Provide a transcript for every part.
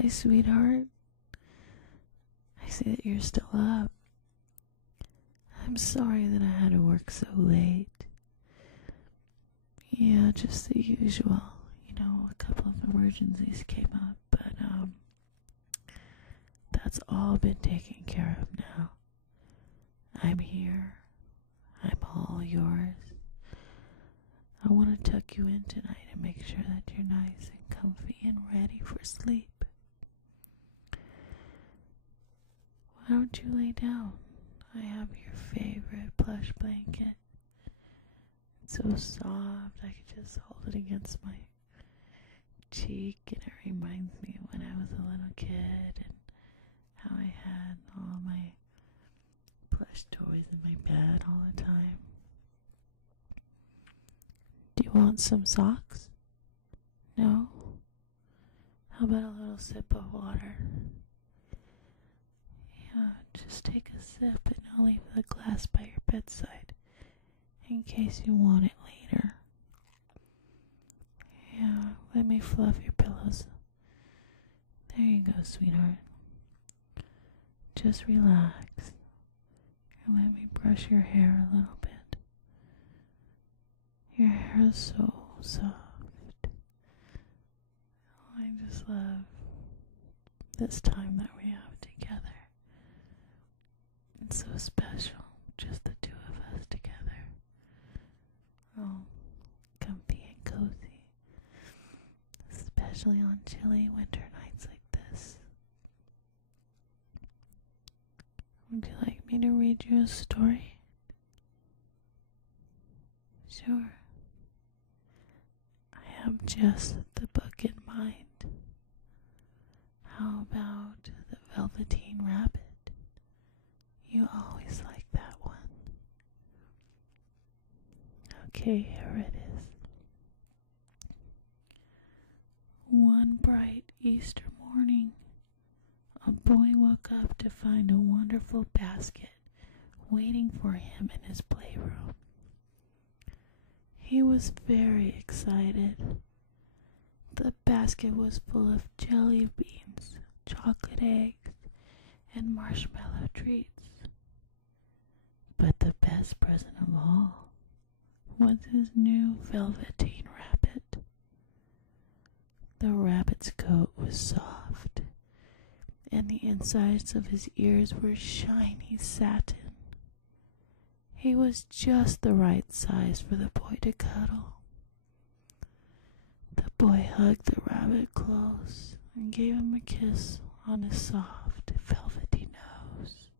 Hi, sweetheart. I see that you're still up. I'm sorry that I had to work so late. Yeah, just the usual. A couple of emergencies came up, but that's all been taken care of now. I'm here. I'm all yours. I want to tuck you in tonight and make sure that you're nice and comfy and ready for sleep. Why don't you lay down? I have your favorite plush blanket. It's so soft, I could just hold it against my cheek, and it reminds me of when I was a little kid and how I had all my plush toys in my bed all the time. Do you want some socks? No? How about a little sip of water? Yeah, just take a sip and I'll leave the glass by your bedside in case you want it later. Yeah, let me fluff your pillows. There you go, sweetheart. Just relax. And let me brush your hair a little bit. Your hair is so soft. I just love this time that we have together. It's so special, just the two of us together. Oh, comfy and cozy. Especially on chilly winter nights like this. Would you like me to read you a story? Sure. I have just the book in mind. How about the Velveteen Rabbit? You always like that one. Okay, here it is. One bright Easter morning, a boy woke up to find a wonderful basket waiting for him in his playroom. He was very excited. The basket was full of jelly beans, chocolate eggs, and marshmallow treats. But the best present of all was his new Velveteen Rabbit. The rabbit's coat was soft, and the insides of his ears were shiny satin. He was just the right size for the boy to cuddle. The boy hugged the rabbit close and gave him a kiss on his soft, velvety nose.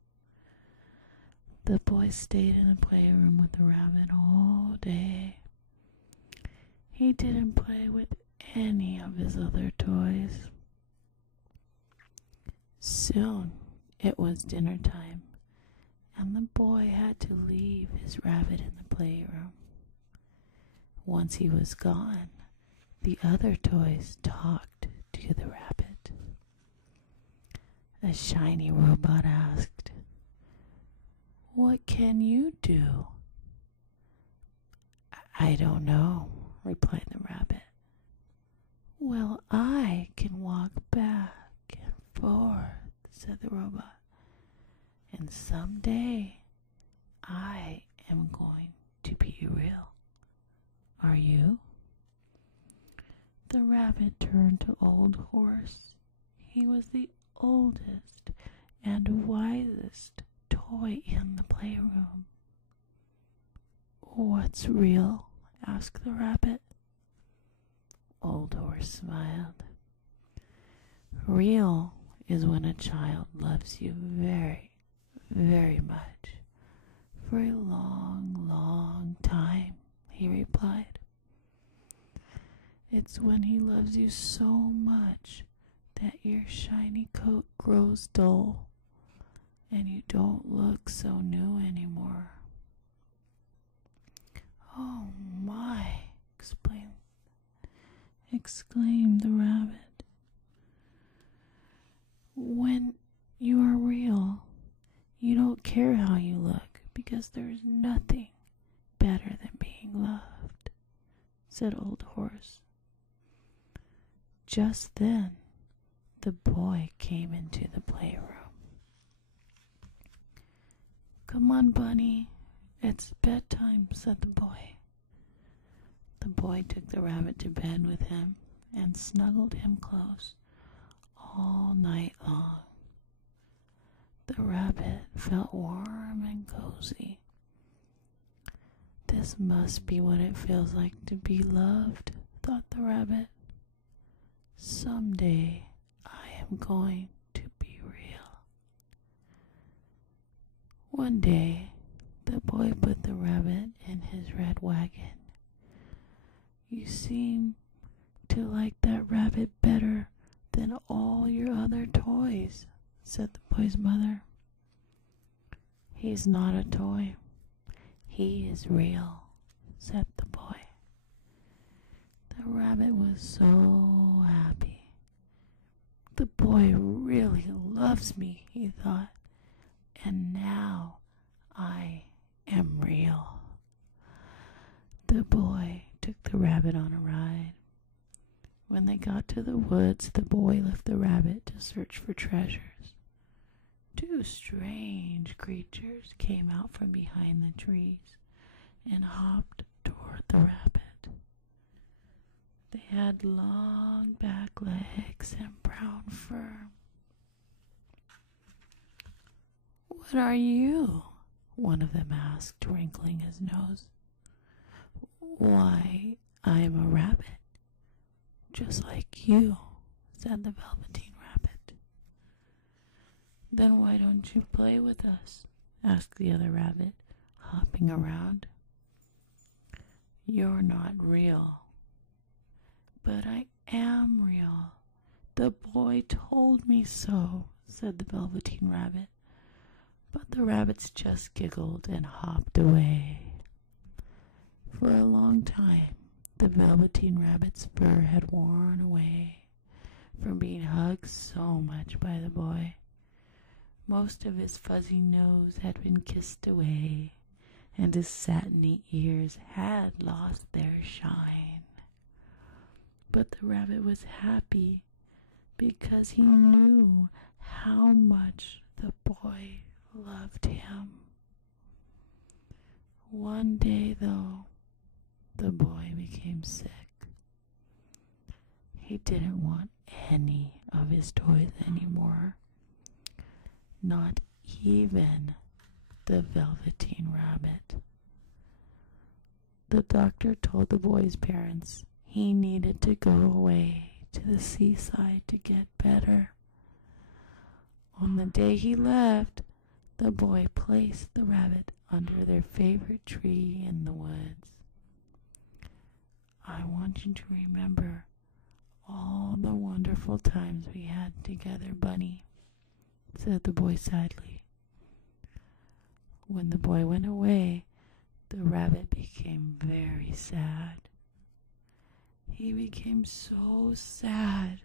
The boy stayed in the playroom with the rabbit all day. He didn't play with any of his other toys. Soon it was dinner time, and the boy had to leave his rabbit in the playroom. Once he was gone, the other toys talked to the rabbit. A shiny robot asked, "What can you do?" "I don't know," replied the rabbit. "Well, I can walk back and forth," said the robot. "And someday I am going to be real. Are you?" The rabbit turned to Old Horse. He was the oldest and wisest toy in the playroom. "What's real?" asked the rabbit. Old Horse smiled. "Real is when a child loves you very, very much for a long, long time," he replied. "It's when he loves you so much that your shiny coat grows dull and you don't look so new anymore." "Oh my," exclaimed the rabbit. "When you are real, you don't care how you look because there is nothing better than being loved," said Old Horse. Just then, the boy came into the playroom. "Come on, Bunny, it's bedtime," said the boy. The boy took the rabbit to bed with him and snuggled him close all night long. The rabbit felt warm and cozy. "This must be what it feels like to be loved," thought the rabbit. "Someday I am going to be real." One day, the boy put the rabbit in his red wagon. "You seem to like that rabbit better than all your other toys," said the boy's mother. "He's not a toy. He is real," said the boy. The rabbit was so happy. "The boy really loves me," he thought, "and now I am real." The boy took the rabbit on a ride. When they got to the woods, the boy left the rabbit to search for treasures. Two strange creatures came out from behind the trees and hopped toward the rabbit. They had long back legs and brown fur. "What are you?" one of them asked, wrinkling his nose. "Why, I am a rabbit, just like you," said the Velveteen Rabbit. "Then why don't you play with us?" asked the other rabbit, hopping around. "You're not real." "But I am real. The boy told me so," said the Velveteen Rabbit. But the rabbits just giggled and hopped away. For a long time, the Velveteen Rabbit's fur had worn away from being hugged so much by the boy. Most of his fuzzy nose had been kissed away, and his satiny ears had lost their shine. But the rabbit was happy because he knew how much the boy loved him. One day, though, the boy became sick. He didn't want any of his toys anymore, not even the Velveteen Rabbit. The doctor told the boy's parents he needed to go away to the seaside to get better. On the day he left, the boy placed the rabbit under their favorite tree in the woods. "I want you to remember all the wonderful times we had together, Bunny," said the boy sadly. When the boy went away, the rabbit became very sad. He became so sad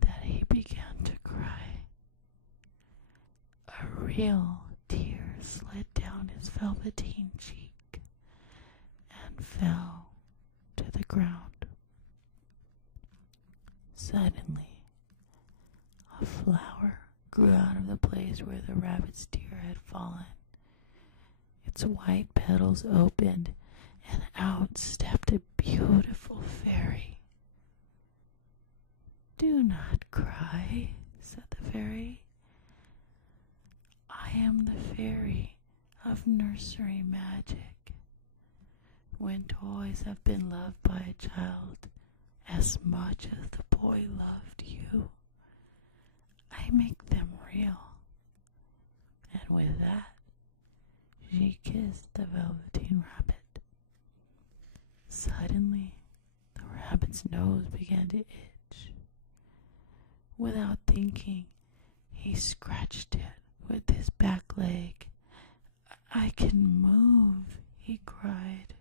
that he began to cry. A real tear slid down his velveteen cheek and fell to the ground. Suddenly, a flower grew out of the place where the rabbit's tear had fallen. Its white petals opened, and out stepped a beautiful fairy. "Do not cry," said the fairy. "I am the fairy of nursery magic. When toys have been loved by a child as much as the boy loved you, I make them real." And with that, she kissed the Velveteen Rabbit. Suddenly, the rabbit's nose began to itch. Without thinking, he scratched it with his back leg. "I can move," he cried.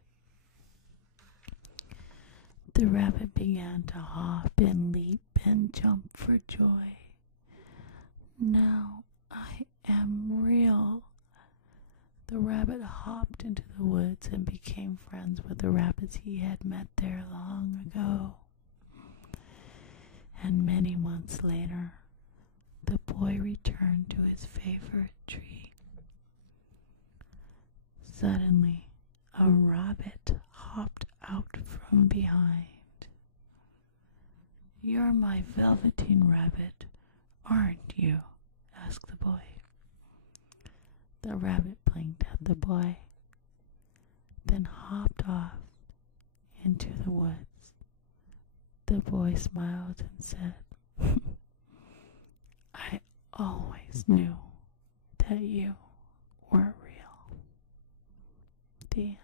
The rabbit began to hop and leap and jump for joy. "Now I am real." The rabbit hopped into the woods and became friends with the rabbits he had met there long ago. And many months months later, the boy returned to his favorite tree. Suddenly, a rabbit hopped out from behind. "You're my Velveteen Rabbit, aren't you?" asked the boy. The rabbit blinked at the boy, then hopped off into the woods. The boy smiled and said, "I always knew that you were real." The end.